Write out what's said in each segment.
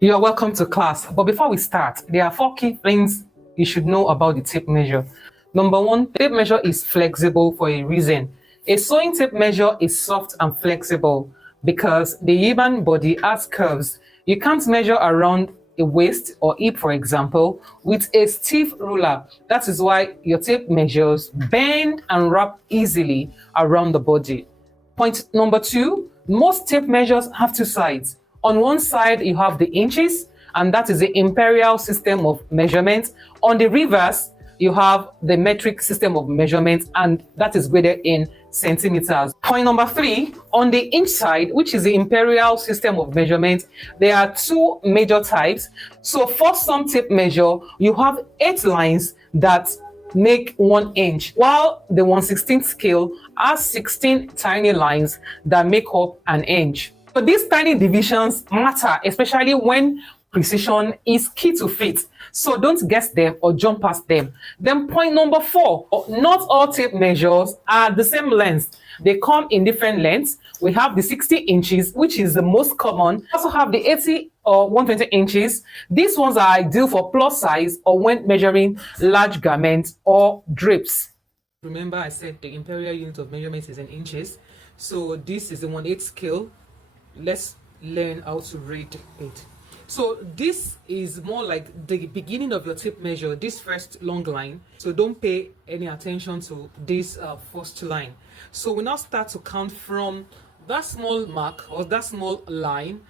You are welcome to class. But before we start, there are four key things you should know about the tape measure. Number one, tape measure is flexible for a reason. A sewing tape measure is soft and flexible because the human body has curves. You can't measure around a waist or hip, for example, with a stiff ruler. That is why your tape measures bend and wrap easily around the body. Point number two, most tape measures have two sides. On one side, you have the inches, and that is the imperial system of measurement. On the reverse, you have the metric system of measurement, and that is graded in centimeters. Point number three, on the inch side, which is the imperial system of measurement, there are two major types. So for some tape measure, you have 8 lines that make 1 inch, while the 1/16 scale has 16 tiny lines that make up an inch. So these tiny divisions matter, especially when precision is key to fit. So don't guess them or jump past them. Then point number 4, not all tape measures are the same length. They come in different lengths. We have the 60 inches, which is the most common. We also have the 80 or 120 inches. These ones are ideal for plus size or when measuring large garments or drapes. Remember I said the imperial unit of measurement is in inches. So this is the 1/8 scale. Let's learn how to read it. So this is more like the beginning of your tape measure, this first long line. So don't pay any attention to this first line. So we now start to count from that small mark or that small line.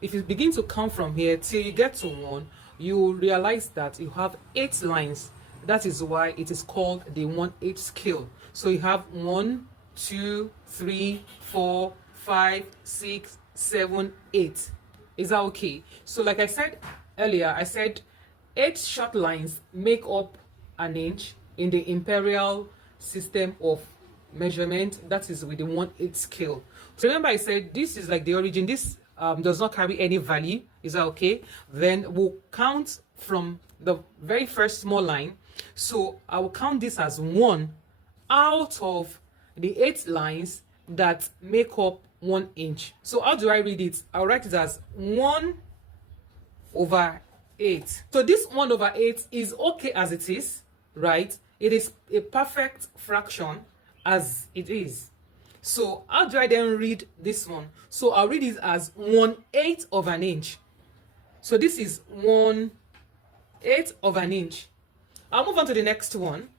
If you begin to count from here till you get to 1, you realize that you have 8 lines. That is why it is called the 1/8 scale. So you have 1, 2, 3, 4, 5, 6, 7, 8. Is that okay? So like I said earlier, I said 8 short lines make up an inch in the imperial system of measurement. That is with the 1/8 scale. So remember I said this is like the origin. This does not carry any value. Is that okay? Then we'll count from the very first small line. So I will count this as 1 out of the 8 lines that make up 1 inch. So how do I read it? I'll write it as 1/8. So this 1/8 is okay as it is, right? It is a perfect fraction as it is. So how do I then read this one? So I'll read it as 1/8 of an inch. So this is 1/8 of an inch. I'll move on to the next one.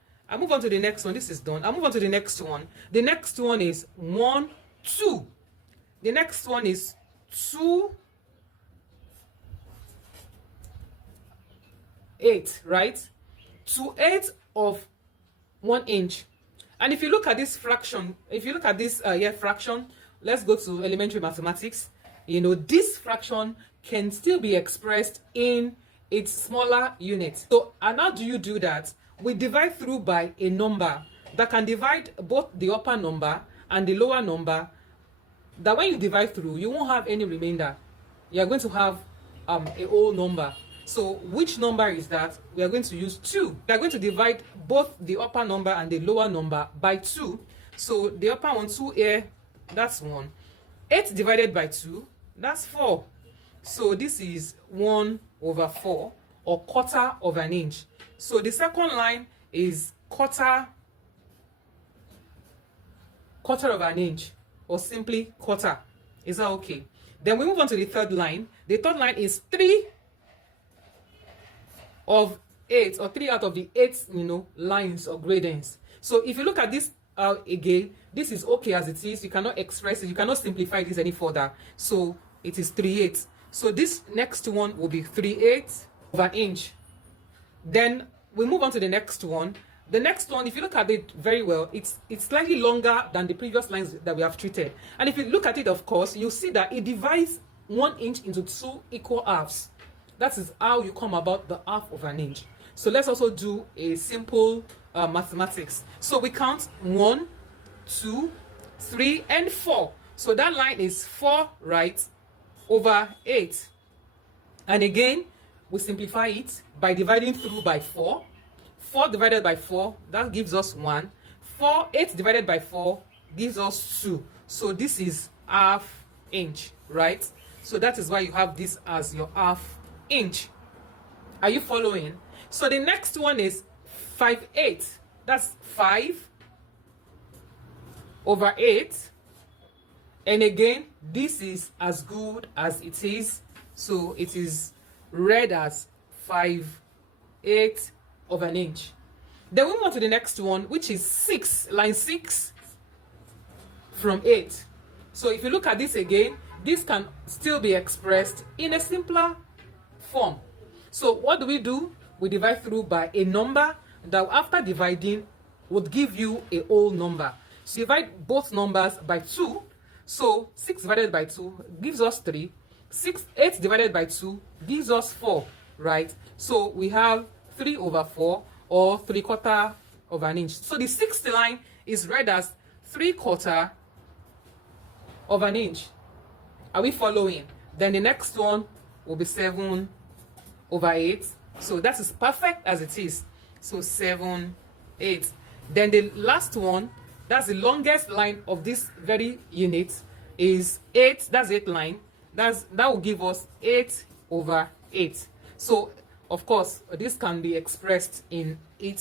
This is done. I'll move on to the next one. The next one is 1, 2. The next one is 2, 8, right? 2/8 of 1 inch. And if you look at this fraction, fraction, let's go to elementary mathematics. This fraction can still be expressed in its smaller unit. So, and how do you do that? We divide through by a number that can divide both the upper number and the lower number, that when you divide through, you won't have any remainder. You are going to have a whole number. So which number is that? We are going to use 2. We are going to divide both the upper number and the lower number by 2. So the upper one, 2 here, that's 1. 8 divided by 2, that's 4. So this is 1/4 or quarter of an inch. So the second line is quarter of an inch, or simply quarter. Is that okay? Then we move on to the third line. The third line is 3 of 8, or 3 out of the 8 lines or gradients. So if you look at this again, this is okay as it is. You cannot express it, you cannot simplify this any further. So it is 3/8. So this next one will be 3/8 of an inch. Then we move on to the next one. The next one, if you look at it very well, it's slightly longer than the previous lines that we have treated. And if you look at it, of course, you'll see that it divides 1 inch into 2 equal halves. That is how you come about the half of an inch. So let's also do a simple mathematics. So we count 1, 2, 3, and 4. So that line is 4, right, over 8. And again, we simplify it by dividing through by 4. 4 divided by 4, that gives us 1. 8 divided by 4 gives us 2. So this is half inch, right? So that is why you have this as your half inch. Are you following? So the next one is 5/8. That's 5/8. And again, this is as good as it is. So it is read as 5/8 of an inch. Then we move on to the next one, which is 6, line 6 from 8. So if you look at this again, this can still be expressed in a simpler form. So what do? We divide through by a number that after dividing would give you a whole number. So divide both numbers by 2. So 6 divided by 2 gives us 3. 8 divided by 2 gives us 4, right? So we have 3/4, or 3/4 of an inch. So the sixth line is read as 3/4 of an inch. Are we following? Then the next one will be 7/8. So that is perfect as it is. So 7/8. Then the last one, that's the longest line of this very unit, is 8. That's 8 line. That will give us 8/8. So of course, this can be expressed in a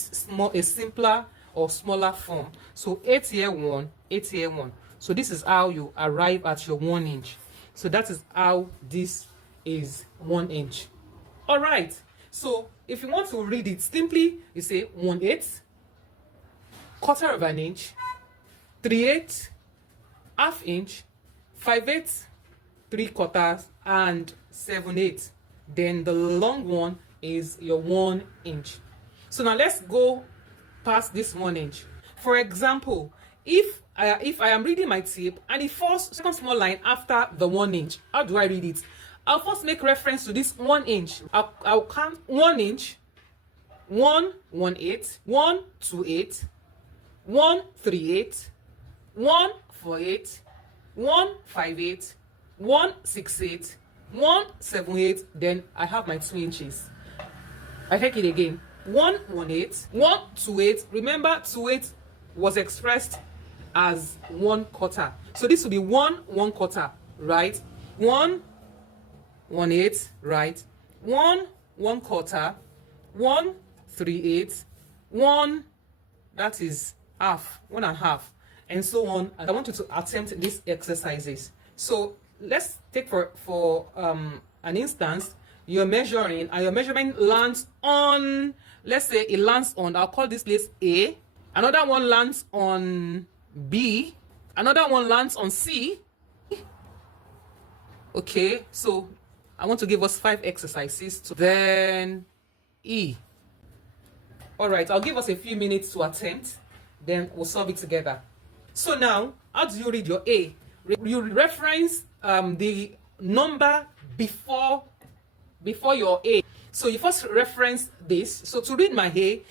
simpler or smaller form. So 8 here 1, 8 here 1. So this is how you arrive at your 1 inch. So that is how this is 1 inch. All right. So if you want to read it simply, you say 1/8, quarter of an inch, 3/8, half inch, 5/8, 3/4, and 7/8. Then the long one is your 1 inch. So now let's go past this 1 inch. For example, if I am reading my tape and the second small line after the 1 inch, how do I read it? I'll first make reference to this 1 inch. I'll count 1 inch, 1/8, 1/28, 1/38, 1/48, 1/58, 1/68, 1/78. Then I have my 2 inches. I take it again. 1/18, 1/28. Remember, 2/8 was expressed as 1/4. So this will be 1/1/4, right? 1/18, right? 1/1/4, 1/38, 1, that is half, 1.5, and so on. And I want you to attempt these exercises. So let's take for an instance, you're measuring and your measurement lands on, let's say it lands on, I'll call this place A, another one lands on B, another one lands on C. Okay, so I want to give us 5 exercises to then E. All right, I'll give us a few minutes to attempt, then we'll solve it together. So now, how do you read your A? You reference the number before your A. So you first reference this. So to read my A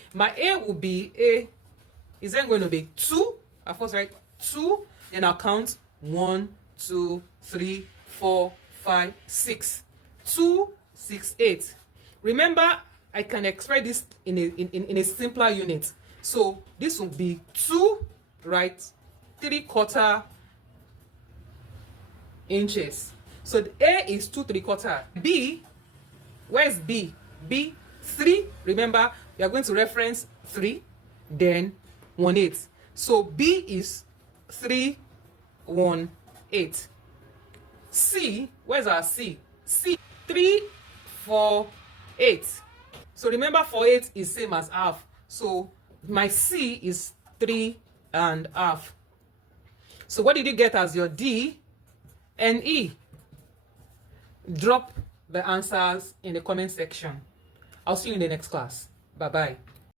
will be A is then going to be 2. I first write 2, then I'll count 1, 2, 3, 4, 5, 6. 2, 6, 8. Remember, I can express this in a simpler unit. So this will be 2, right? 3/4 inches. So the A is 2 3/4. B, where's B? B, 3. Remember, we are going to reference 3, then 1/8. So B is 3/1/8. C, where's our C? C, 3/4/8. So remember, 4/8 is same as half. So my C is 3.5. So what did you get as your D and E? Drop the answers in the comment section. I'll see you in the next class. Bye-bye.